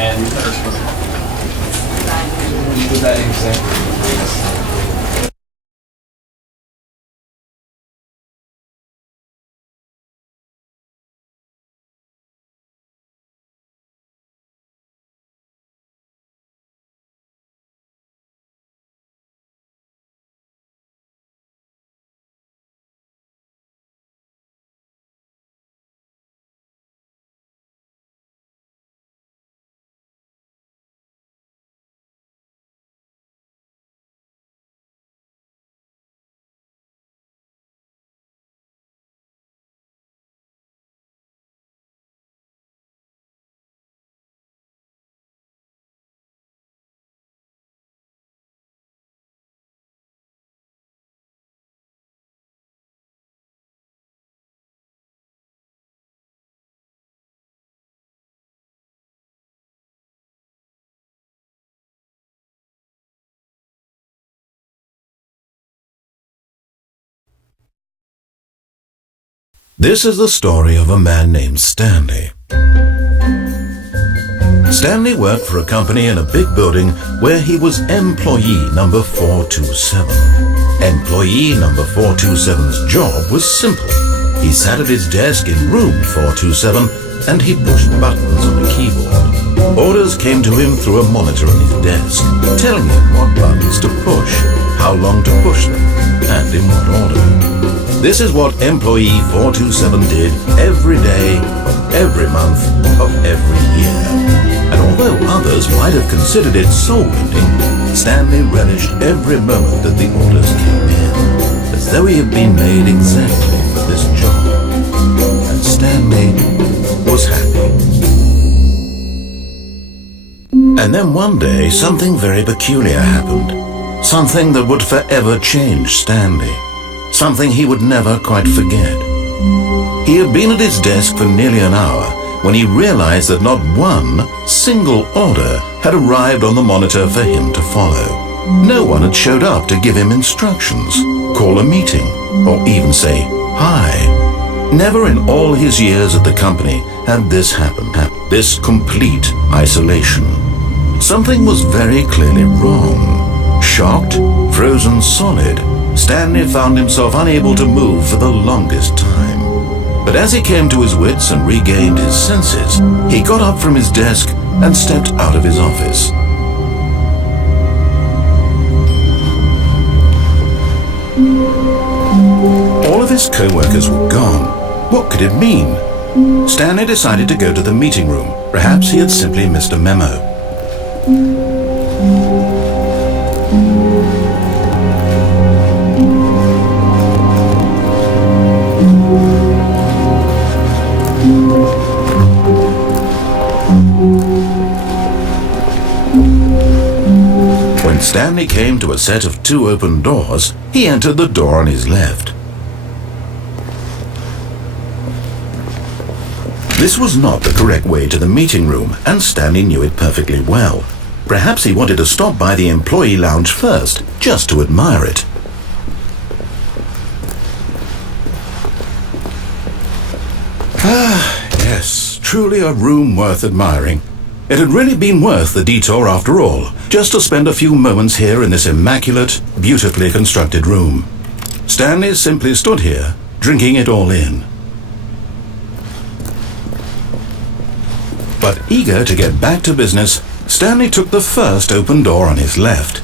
And do that exactly. This is the story of a man named Stanley. Stanley worked for a company in a big building where he was employee number 427. Employee number 427's job was simple. He sat at his desk in room 427 and he pushed buttons on a keyboard. Orders came to him through a monitor on his desk, telling him what buttons to push, how long to push them, and in what order. This is what employee 427 did every day of every month of every year. And although others might have considered it soul-rending, Stanley relished every moment that the orders came in, as though he had been made exactly for this job. And Stanley was happy. And then one day, something very peculiar happened. Something that would forever change Stanley. Something he would never quite forget. He had been at his desk for nearly an hour when he realized that not one single order had arrived on the monitor for him to follow. No one had showed up to give him instructions, call a meeting, or even say hi. Never in all his years at the company had this happened, this complete isolation. Something was very clearly wrong. Shocked, frozen solid, Stanley found himself unable to move for the longest time. But as he came to his wits and regained his senses, he got up from his desk and stepped out of his office. All of his co-workers were gone. What could it mean? Stanley decided to go to the meeting room. Perhaps he had simply missed a memo. When Stanley came to a set of 2 open doors, he entered the door on his left. This was not the correct way to the meeting room, and Stanley knew it perfectly well. Perhaps he wanted to stop by the employee lounge first, just to admire it. Yes, truly a room worth admiring. It had really been worth the detour after all, just to spend a few moments here in this immaculate, beautifully constructed room. Stanley simply stood here, drinking it all in. But eager to get back to business, Stanley took the first open door on his left.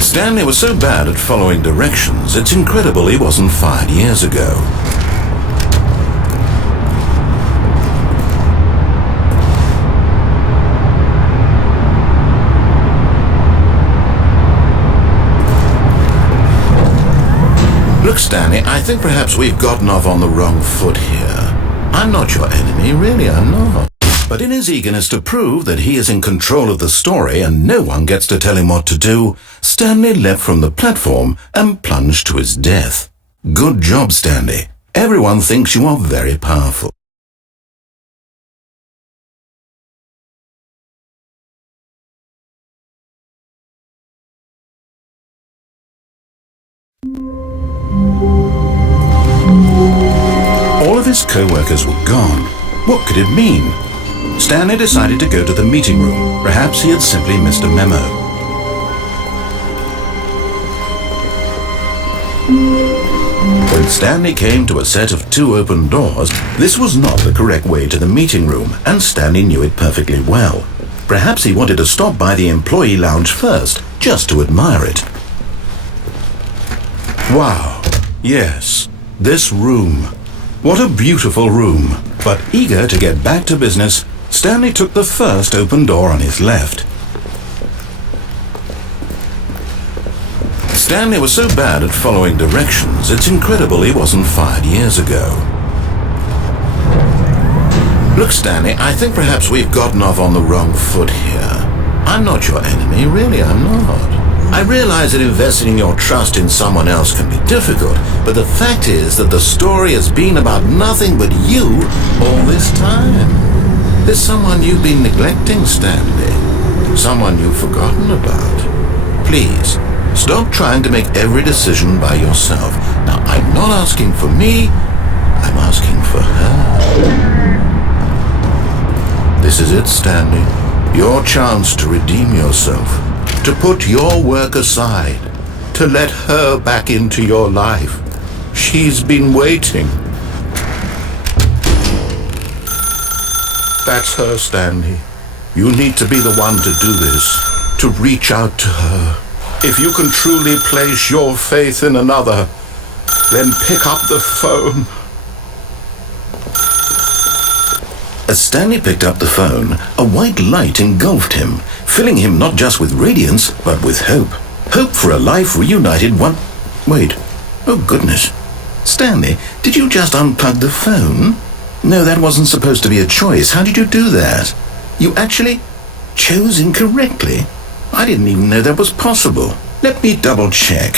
Stanley was so bad at following directions, it's incredible he wasn't fired years ago. Look, Stanley, I think perhaps we've gotten off on the wrong foot here. I'm not your enemy, really, I'm not. But in his eagerness to prove that he is in control of the story and no one gets to tell him what to do, Stanley leapt from the platform and plunged to his death. Good job, Stanley. Everyone thinks you are very powerful. All of his co-workers were gone. What could it mean? Stanley decided to go to the meeting room. Perhaps he had simply missed a memo. When Stanley came to a set of 2 open doors, this was not the correct way to the meeting room, and Stanley knew it perfectly well. Perhaps he wanted to stop by the employee lounge first, just to admire it. Wow, yes, this room. What a beautiful room. But eager to get back to business, Stanley took the first open door on his left. Stanley was so bad at following directions, it's incredible he wasn't fired years ago. Look, Stanley, I think perhaps we've gotten off on the wrong foot here. I'm not your enemy, really, I'm not. I realize that investing your trust in someone else can be difficult, but the fact is that the story has been about nothing but you all this time. There's someone you've been neglecting, Stanley. Someone you've forgotten about. Please, stop trying to make every decision by yourself. Now, I'm not asking for me, I'm asking for her. This is it, Stanley. Your chance to redeem yourself. To put your work aside. To let her back into your life. She's been waiting. That's her, Stanley. You need to be the one to do this. To reach out to her. If you can truly place your faith in another, then pick up the phone. As Stanley picked up the phone, a white light engulfed him, filling him not just with radiance, but with hope. Hope for a life reunited one... Wait. Oh, goodness. Stanley, did you just unplug the phone? No, that wasn't supposed to be a choice. How did you do that? You actually chose incorrectly? I didn't even know that was possible. Let me double check.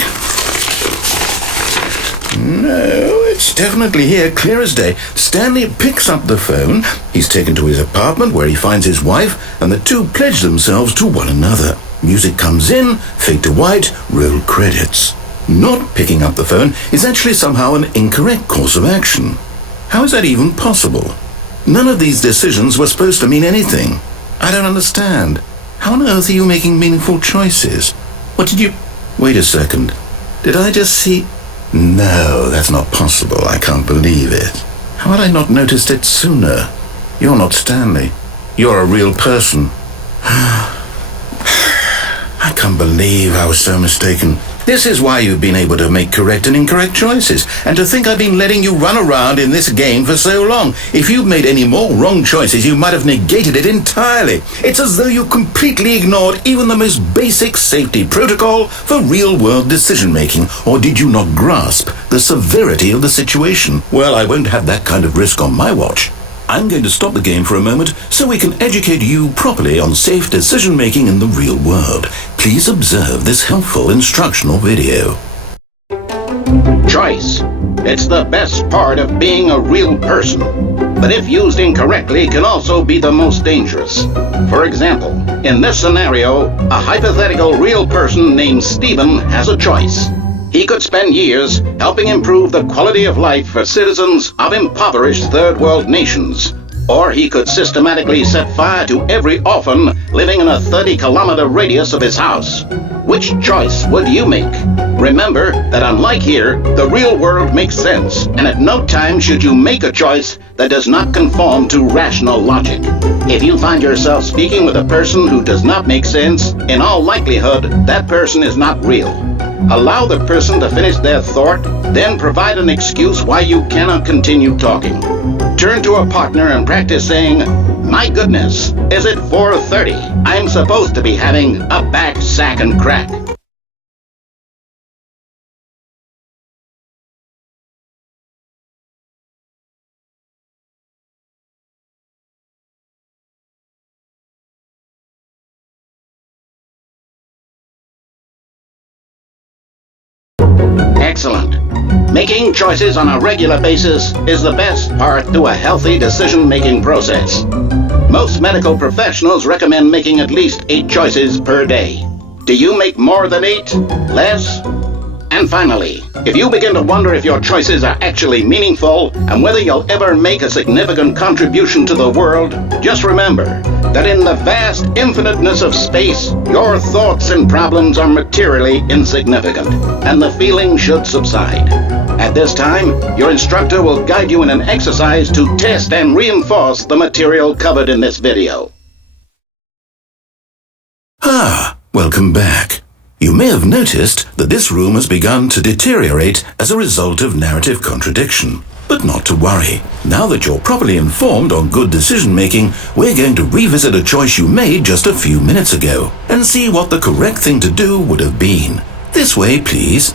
No, it's definitely here, clear as day. Stanley picks up the phone. He's taken to his apartment where he finds his wife, and the two pledge themselves to one another. Music comes in, fade to white, roll credits. Not picking up the phone is actually somehow an incorrect course of action. How is that even possible? None of these decisions were supposed to mean anything. I don't understand. How on earth are you making meaningful choices? What did you... Wait a second. Did I just see... No, that's not possible. I can't believe it. How had I not noticed it sooner? You're not Stanley. You're a real person. I can't believe I was so mistaken. This is why you've been able to make correct and incorrect choices, and to think I've been letting you run around in this game for so long. If you'd made any more wrong choices, you might have negated it entirely. It's as though you completely ignored even the most basic safety protocol for real-world decision-making. Or did you not grasp the severity of the situation? Well, I won't have that kind of risk on my watch. I'm going to stop the game for a moment so we can educate you properly on safe decision-making in the real world. Please observe this helpful instructional video. Choice. It's the best part of being a real person. But if used incorrectly, can also be the most dangerous. For example, in this scenario, a hypothetical real person named Stephen has a choice. He could spend years helping improve the quality of life for citizens of impoverished third world nations. Or he could systematically set fire to every orphan living in a 30-kilometer radius of his house. Which choice would you make? Remember that unlike here, the real world makes sense, and at no time should you make a choice that does not conform to rational logic. If you find yourself speaking with a person who does not make sense, in all likelihood, that person is not real. Allow the person to finish their thought, then provide an excuse why you cannot continue talking. Turn to a partner and practice saying, "My goodness, is it 4:30? I'm supposed to be having a back, sack, and crack." Excellent. Making choices on a regular basis is the best part to a healthy decision-making process. Most medical professionals recommend making at least 8 choices per day. Do you make more than 8? Less? And finally, if you begin to wonder if your choices are actually meaningful and whether you'll ever make a significant contribution to the world, just remember that in the vast infiniteness of space, your thoughts and problems are materially insignificant, and the feeling should subside. At this time, your instructor will guide you in an exercise to test and reinforce the material covered in this video. Welcome back. You may have noticed that this room has begun to deteriorate as a result of narrative contradiction. But not to worry. Now that you're properly informed on good decision-making, we're going to revisit a choice you made just a few minutes ago and see what the correct thing to do would have been. This way, please.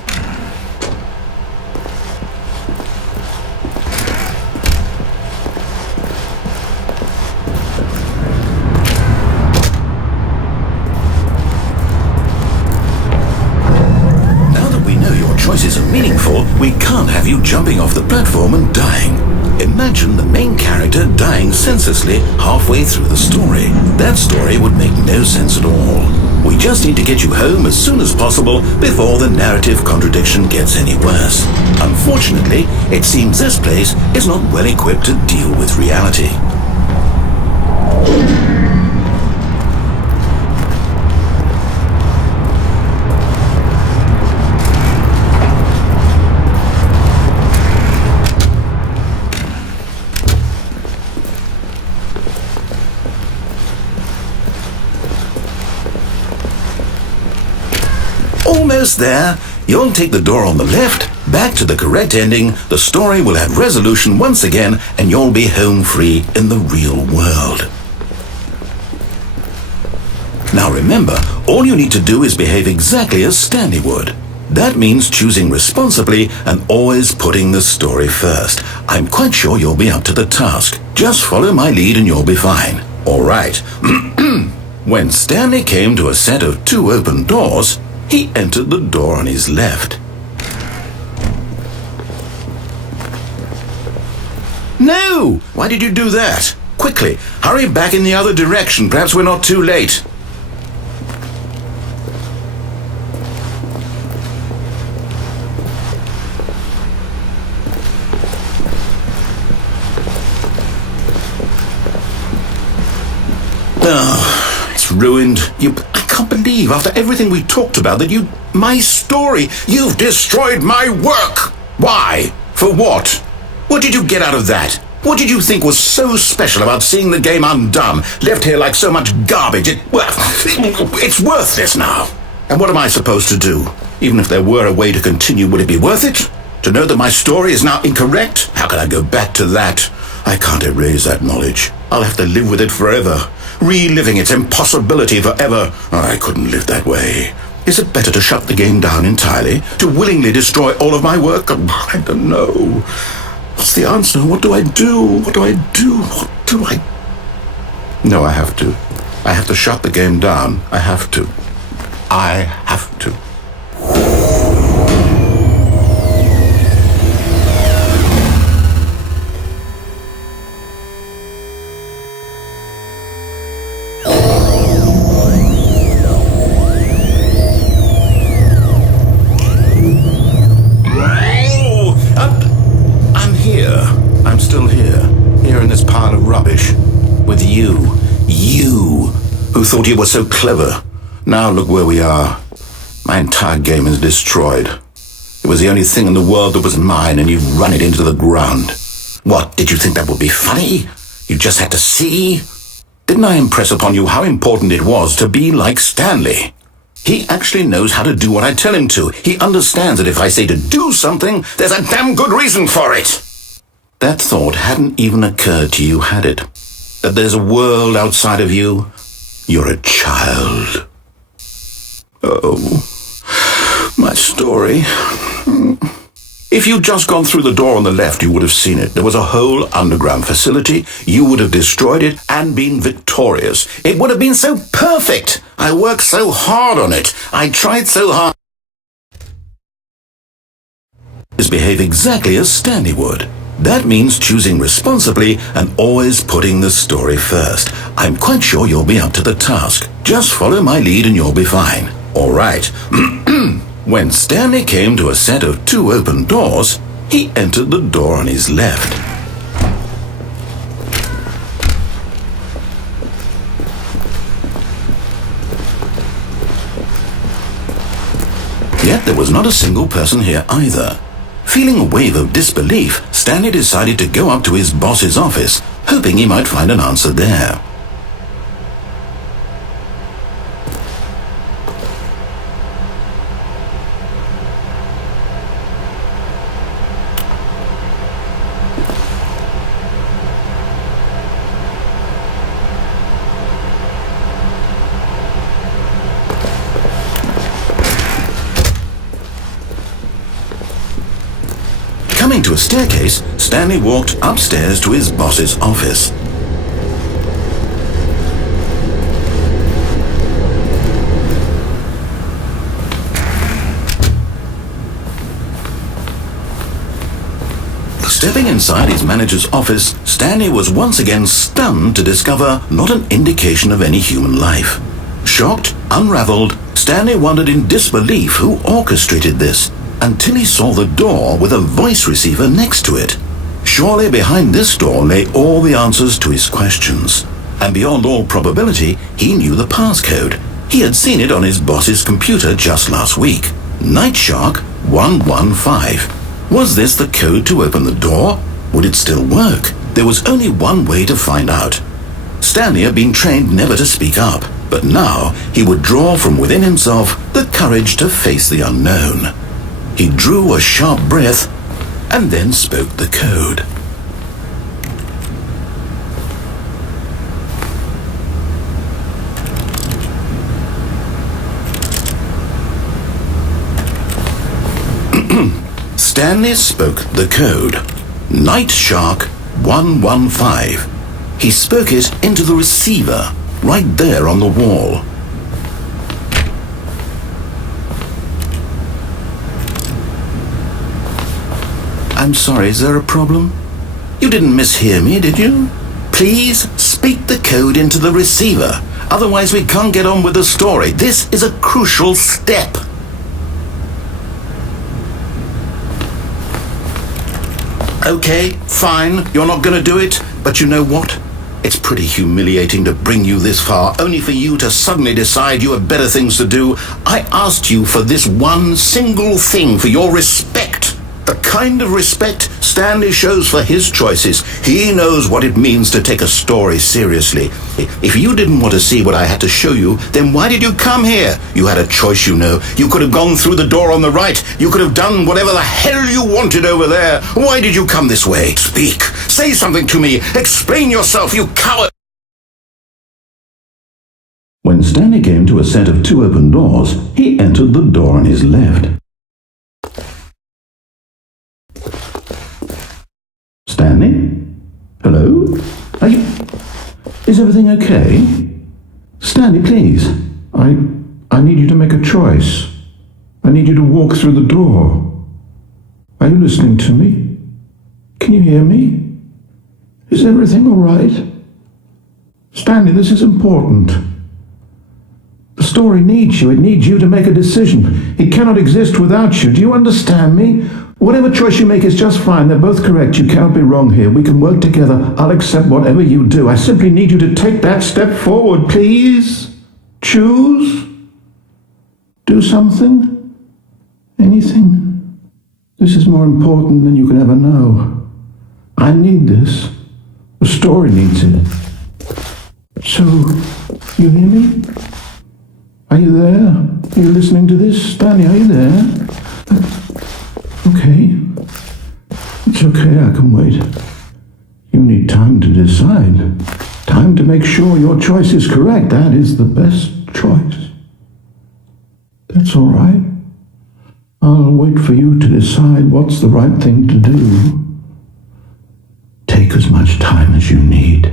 Choices are meaningful, we can't have you jumping off the platform and dying. Imagine the main character dying senselessly halfway through the story. That story would make no sense at all. We just need to get you home as soon as possible before the narrative contradiction gets any worse. Unfortunately, it seems this place is not well equipped to deal with reality. Almost there. You'll take the door on the left, back to the correct ending, the story will have resolution once again, and you'll be home free in the real world. Now remember, all you need to do is behave exactly as Stanley would. That means choosing responsibly and always putting the story first. I'm quite sure you'll be up to the task. Just follow my lead and you'll be fine. All right. When Stanley came to a set of 2 open doors, he entered the door on his left. No! Why did you do that? Quickly, hurry back in the other direction. Perhaps we're not too late. Oh, it's ruined. I can't believe, after everything we talked about, that my story, you've destroyed my work. Why? For what? What did you get out of that? What did you think was so special about seeing the game undone, left here like so much garbage? It's worthless now. And what am I supposed to do? Even if there were a way to continue, would it be worth it? To know that my story is now incorrect? How can I go back to that? I can't erase that knowledge. I'll have to live with it forever, reliving its impossibility forever. I couldn't live that way. Is it better to shut the game down entirely? To willingly destroy all of my work? I don't know. What's the answer? What do I do? What do I do? What do I... No, I have to. I have to shut the game down. I have to. I have to. I'm still here in this pile of rubbish, with you, who thought you were so clever. Now look where we are. My entire game is destroyed. It was the only thing in the world that was mine, and you've run it into the ground. What, did you think that would be funny? You just had to see? Didn't I impress upon you how important it was to be like Stanley? He actually knows how to do what I tell him to. He understands that if I say to do something, there's a damn good reason for it. That thought hadn't even occurred to you, had it? That there's a world outside of you? You're a child. Oh, my story. If you'd just gone through the door on the left, you would have seen it. There was a whole underground facility. You would have destroyed it and been victorious. It would have been so perfect. I worked so hard on it. I tried so hard. Behave exactly as Stanley would. That means choosing responsibly and always putting the story first. I'm quite sure you'll be up to the task. Just follow my lead and you'll be fine. All right. When Stanley came to a set of 2 open doors, he entered the door on his left. Yet there was not a single person here either. Feeling a wave of disbelief, Stanley decided to go up to his boss's office, hoping he might find an answer there. Coming to a staircase, Stanley walked upstairs to his boss's office. Stepping inside his manager's office, Stanley was once again stunned to discover not an indication of any human life. Shocked, unraveled, Stanley wondered in disbelief who orchestrated this, until he saw the door with a voice receiver next to it. Surely behind this door lay all the answers to his questions. And beyond all probability, he knew the passcode. He had seen it on his boss's computer just last week. Nightshark 115. Was this the code to open the door? Would it still work? There was only one way to find out. Stanley had been trained never to speak up, but now he would draw from within himself the courage to face the unknown. He drew a sharp breath and then spoke the code. Stanley spoke the code. Nightshark 115. He spoke it into the receiver, right there on the wall. I'm sorry, is there a problem? You didn't mishear me, did you? Please speak the code into the receiver. Otherwise we can't get on with the story. This is a crucial step. Okay, fine, you're not going to do it, but you know what? It's pretty humiliating to bring you this far, only for you to suddenly decide you have better things to do. I asked you for this one single thing, for your respect. The kind of respect Stanley shows for his choices. He knows what it means to take a story seriously. If you didn't want to see what I had to show you, then why did you come here? You had a choice, you know. You could have gone through the door on the right. You could have done whatever the hell you wanted over there. Why did you come this way? Speak. Say something to me. Explain yourself, you coward. When Stanley came to a set of 2 open doors, he entered the door on his left. Stanley? Hello? Is everything okay? Stanley, please. I need you to make a choice. I need you to walk through the door. Are you listening to me? Can you hear me? Is everything all right? Stanley, this is important. The story needs you. It needs you to make a decision. It cannot exist without you. Do you understand me? Whatever choice you make is just fine. They're both correct. You cannot be wrong here. We can work together. I'll accept whatever you do. I simply need you to take that step forward, please. Choose. Do something. Anything. This is more important than you can ever know. I need this. The story needs it. So, you hear me? Are you there? Are you listening to this? Stanley, are you there? Okay. It's okay, I can wait. You need time to decide. Time to make sure your choice is correct. That is the best choice. That's all right. I'll wait for you to decide what's the right thing to do. Take as much time as you need.